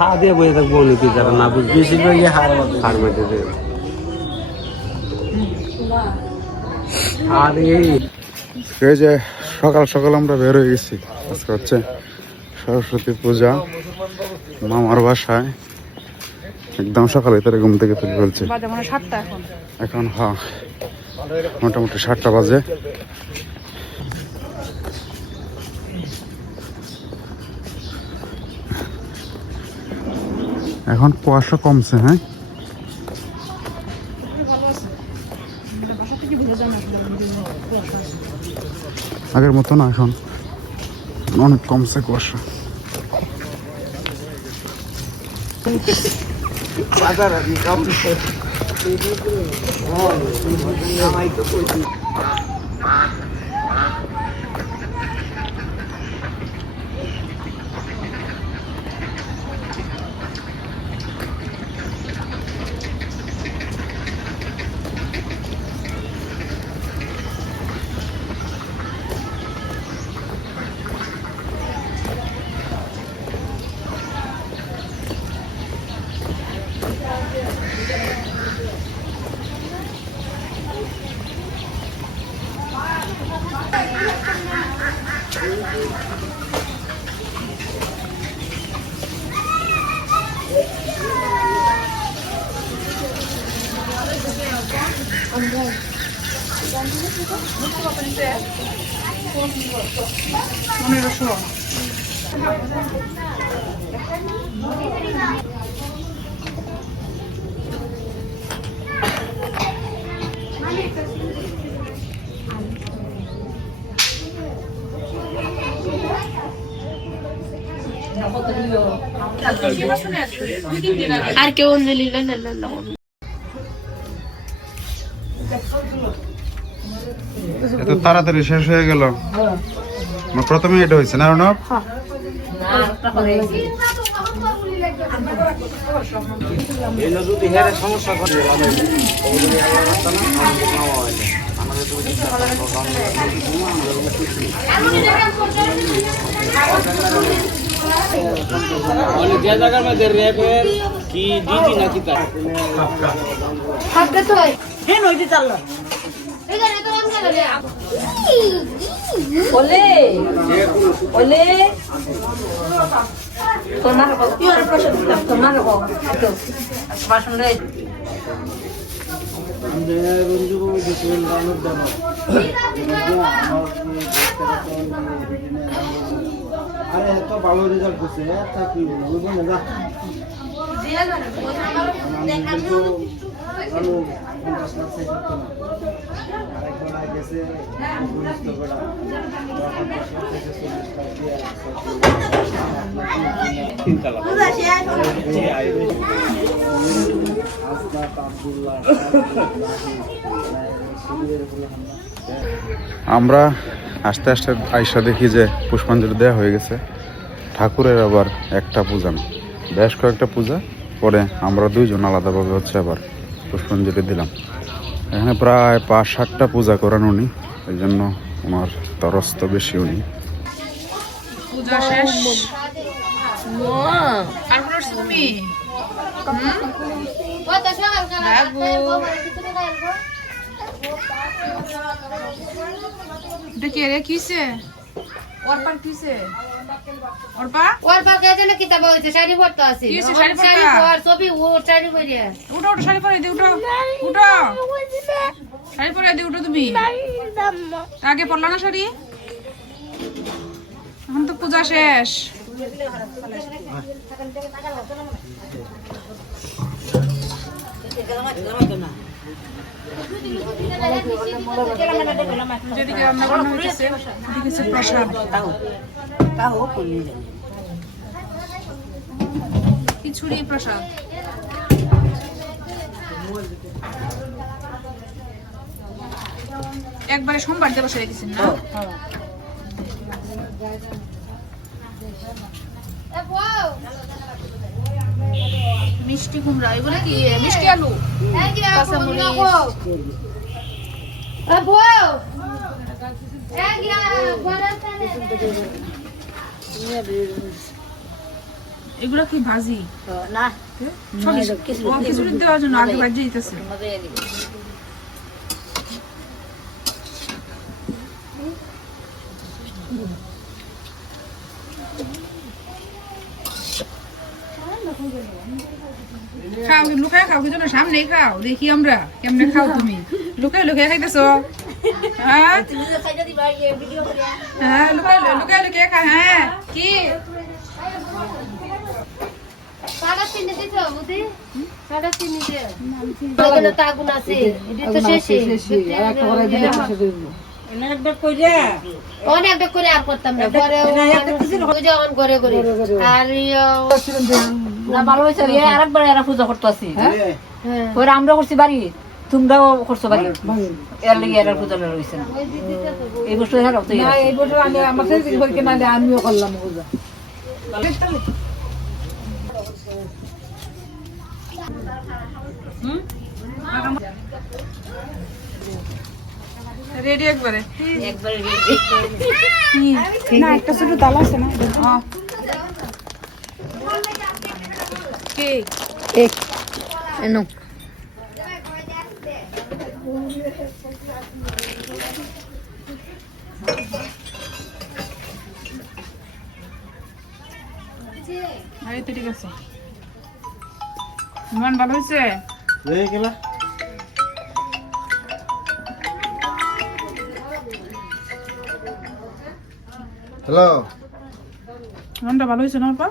হাত দিয়ে বসে থাকবো নাকি যারা না বুঝবে বেশিরভাগই হার মাঠে এই যে সকাল সকাল আমরা বের হয়ে গেছি। আজকে হচ্ছে সরস্বতী পূজা মামার বাসায়। একদম সকালে তারা ঘুম থেকে তুলে ফেলছে। এখন হ্যাঁ মোটামুটি 7টা বাজে। এখন কুয়াশা কমছে। হ্যাঁ আগের মতো না, এখন অনেক কমছে কুয়াশা। আর কেউ এত তাড়াতাড়ি শেষ হয়ে গেল। প্রথমে এটা হয়েছে না রনব? যে জায়গার মধ্যে র্যাপের কি দিদি নাকি তা আরে এত ভালো রেজাল্ট করছে তা কি বলবো না যা কিন্তু ভালো 50 লাখ সাইজ করতে না আরেকবার গেছে পুলিশ তো বড় 50 লাখ থেকে 40 লাখ দিয়ে চিন্তা লাগা আসনাত আব্দুল্লাহ আমরা আস্তে আস্তে আইসা দেখি যে পুষ্পাঞ্জলি দেওয়া হয়ে গেছে। ঠাকুরের আবার একটা পূজা না, বেশ কয়েকটা পূজা পরে আমরা দুইজন আলাদাভাবে হচ্ছে আবার পুষ্পাঞ্জলি দিলাম। এখানে প্রায় 5-7টা পূজা করান উনি, এই জন্য ওনার তরস্ত বেশি উনি। পূজা শেষ। দেখি রে কিসে ওরপার কিসে ওরপার কে জানে কিতাব হইছে শাড়ি পরতে আছে শাড়ি পর ছবি ও শাড়ি পরে উঠো উঠো শাড়ি পরে দি উঠো উঠো শাড়ি পরে দি উঠো তুমি আগে পরলা না শাড়ি এখন তো পূজা শেষ যেদিকে রান্না বান্না হয়েছে ওদিকে প্রসাদ খিচুড়ি প্রসাদ একবারে সোমবার দিয়ে বসে দিয়েছেন না? মিষ্টি কুমড়া এগুলো কি মিষ্টি আলু এগুলো কি ভাজি না খিচুড়ি দেওয়ার জন্য আগে ভাজি দিতেছে খাও লুকায় খাও কিছু না সামনেই খাও দেখি আমরা কেমনে খাও তুমি লুকায় লুকায় খাইতেছো হ্যাঁ হ্যাঁ লুকায় লুকায় লুকায় খা হ্যাঁ কি অনেকটা করে আর করতাম না পরে যখন করে করে আর ভালো হয়েছে আরেকবার এরা পূজা করতে আসি ওরা আমরা করছি বাড়ি তোমরাও করছো বাড়ি এর লেগে এরা পূজা রয়েছে না এই বছর এই বছর আমি আমার আমিও করলাম পূজা রেডি একবারে একবারে না একটা ছোট তালা আছে না কেক কেক এনো আরে তো ঠিক আছে মন ভালো হয়েছে হ্যালো মনটা ভালো হয়েছে না বাবা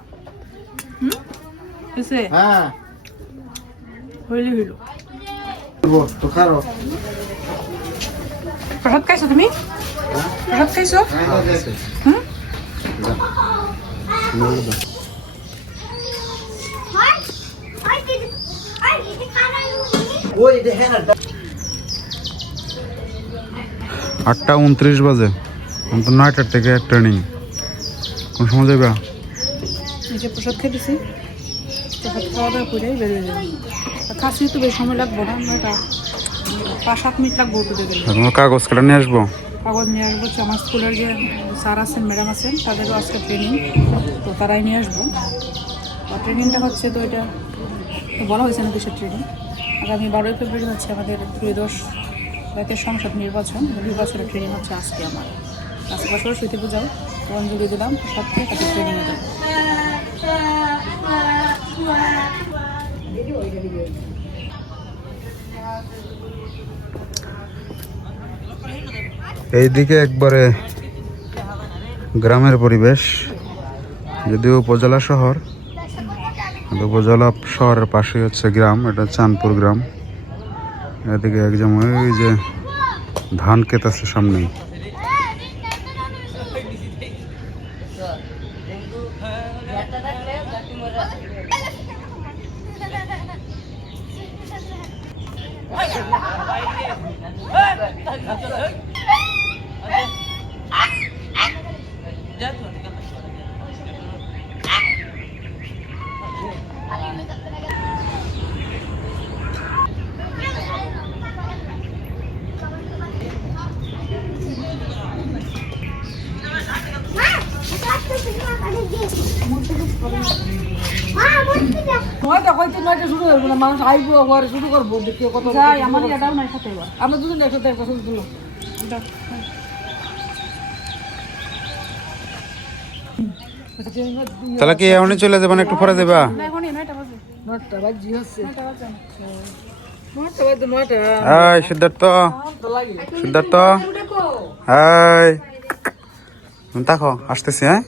হয়েছে হ্যাঁ হইলে হইল তো খারো প্রসাদ খাইছো তুমি প্রসাদ খাইছো হুম ওই দেখেন 8:29 বাজে তো 9টার থেকে ট্রেনিং কোন সময় যাবা নিজে প্রসাদ খেতেছি প্রসাদ খাওয়া দাওয়া করে বেরিয়ে যাবো খাসি তো বেশি সময় লাগবো না 5-7 মিনিট লাগবো উঠতে গেলে তোমার কাগজ কাটা নিয়ে আসবো কাগজ নিয়ে আসবো আমার স্কুলের যে স্যার আছেন ম্যাডাম আছেন তাদেরও আজকে ট্রেনিং তো তারাই নিয়ে আসবো ট্রেনিংটা হচ্ছে তো এটা তো বলা হয়েছে না দেশের ট্রেনিং আগামী 12 ফেব্রুয়ারি হচ্ছে আমাদের ত্রয়োদশ জাতীয় সংসদ নির্বাচনের ট্রেনিং হচ্ছে আজকে আমার আজকে সরস্বতী পূজাও অঞ্জলি দিলাম সব থেকে তাদের ট্রেনিংয়ে যাবো এইদিকে একবারে গ্রামের পরিবেশ যদিও উপজেলা শহর উপজেলা শহরের পাশে হচ্ছে গ্রাম এটা চাঁদপুর গ্রাম এদিকে একদম ওই যে ধান ক্ষেত আছে সামনেই তাহলে কি এখনই চলে যাবেন একটু পরে যাবা এই সিদ্ধার্থ সিদ্ধার্থ এই দেখো আসতেছি হ্যাঁ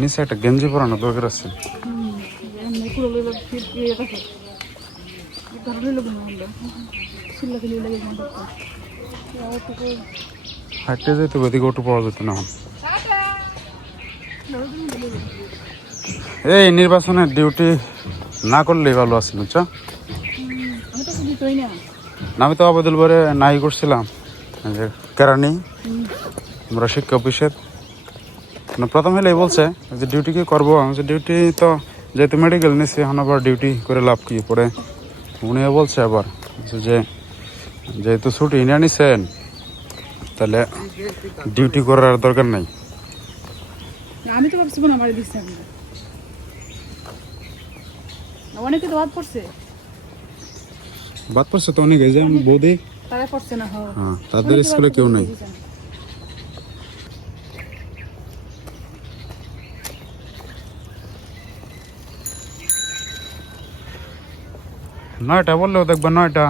নিচে একটা গেঞ্জি পরানো দরকার আছে হাঁটতে যেতে ওদিকে অটো পাওয়া যেত না এই নির্বাচনের ডিউটি না করলেই ভালো আছে বুঝছো। আমি তো দিতই না। আমি তো আবেদন করে নাই করছিলাম যে কেরানি আমরা শিক্ষা অফিসের প্রথম হলেই বলছে যে ডিউটি কি করবো, আমি ডিউটি তো যেহেতু মেডিকেল নিছি এখন আবার ডিউটি করে লাভ কি পরে উনিও বলছে আবার যে যেহেতু ছুটি নিয়ে নিছেন তাহলে ডিউটি করার দরকার নাই। আমি তো ভাবছি না বাড়ি দিচ্ছি আমরা অনেকে তো বাদ পড়ছে। বাদ পড়ছে তো অনেক, এই যে বৌদি তারা পড়ছে না। হ্যাঁ তাদের স্কুলে কেউ নাই। নয়টা বললেও দেখবা 9টা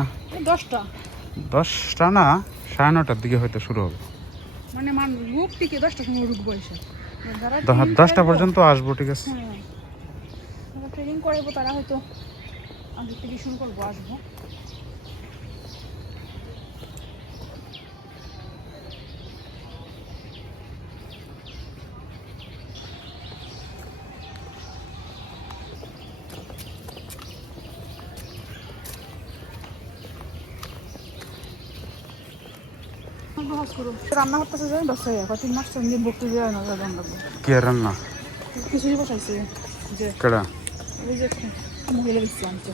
10টা না 9:30টার দিকে হয়তো শুরু হবে। মানে গ্রুপ থেকে 10টার সময় ঢুকবো এসে 10টা পর্যন্ত আসবো, ঠিক আছে। ট্রেনিং করাবো তারা হয়তো আগে থেকে শুরু করবো, আসবো। রান্না করতেছে যে বাসায় 3 মাস 3 দিন বকতে যায় না রান্না কি রান্না খিচুড়ি বসাইছে যে কেডা ওই যে মহিলা দিচ্ছে আনছে।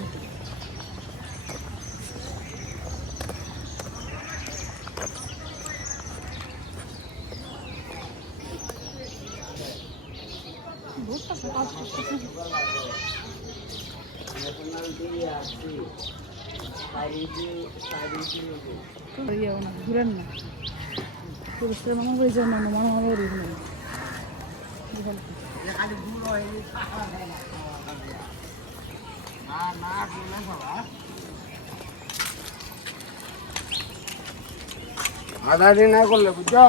ঘুরেন না পুরস্কার মামা হয়ে যায় না মামা আধা দিন না করলে বুঝছো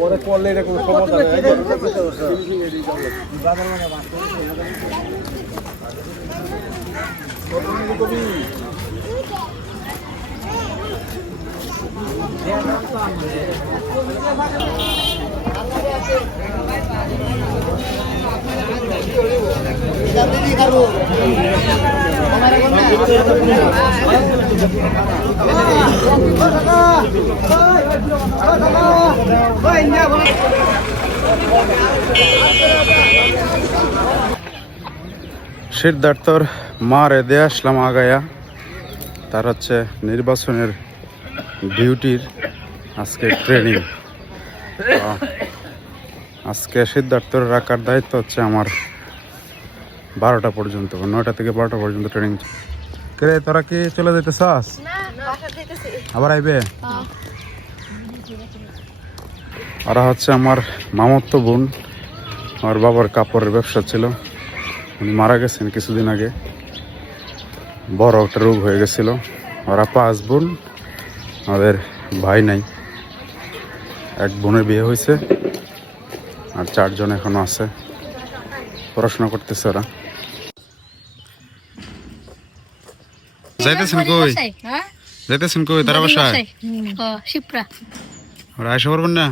পরে করলে এটা কোনো সমাধান সিদ্ধার্থর মার এদে আসলাম আগায়া, তার হচ্ছে নির্বাচনের ডিউটির আজকে ট্রেনিং। আজকে সিদ্ধার্থর রাখার দায়িত্ব হচ্ছে আমার 12টা পর্যন্ত, 9টা থেকে 12টা পর্যন্ত ট্রেনিং। কে তোরা কি চলে যেতে চাস? আবার আইবে? ওরা হচ্ছে আমার মামাতো বোন, আমার বাবার কাপড়ের ব্যবসা ছিল, উনি মারা গেছেন কিছুদিন আগে, বড় একটা রোগ হয়ে গেছিল। ওরা 5 বোন, আমাদের ভাই নাই, এক বোনের বিয়ে হয়েছে আর 4 জন এখনো আছে, পড়াশোনা করতেছে ওরা। যাইতেছেন কই? যাইতেছেন কই? তারা বাসায় শিপ্রা ওরা আইসা পারবেন না?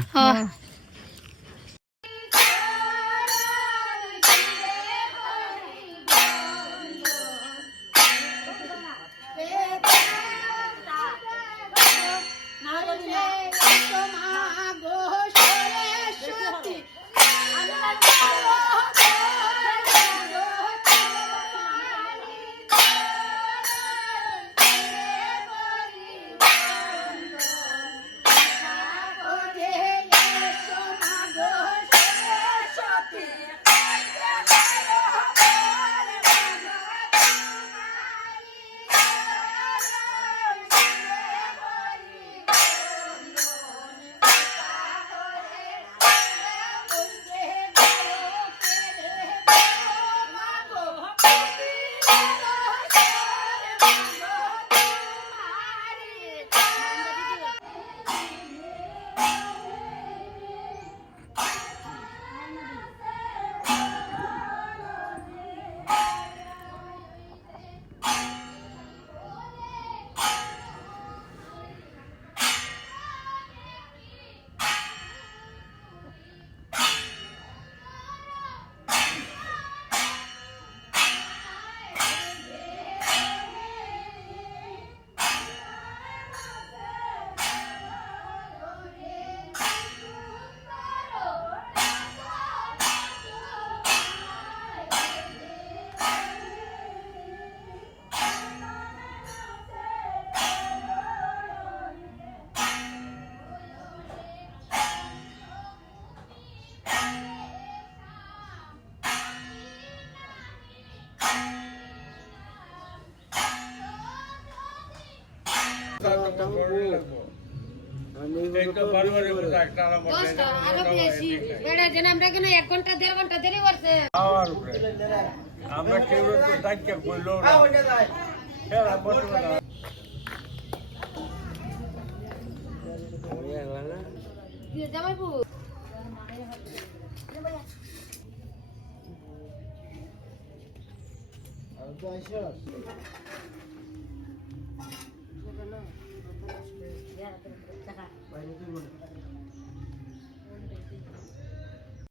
আরো বেশি বেড়া যেন আমরা কেন 1 ঘন্টা 1.5 ঘন্টা দেরি করছে আমরা কেউ তো দায়িত্ব করলো জামাইবু আর তো আইসা বাইরে তুই বল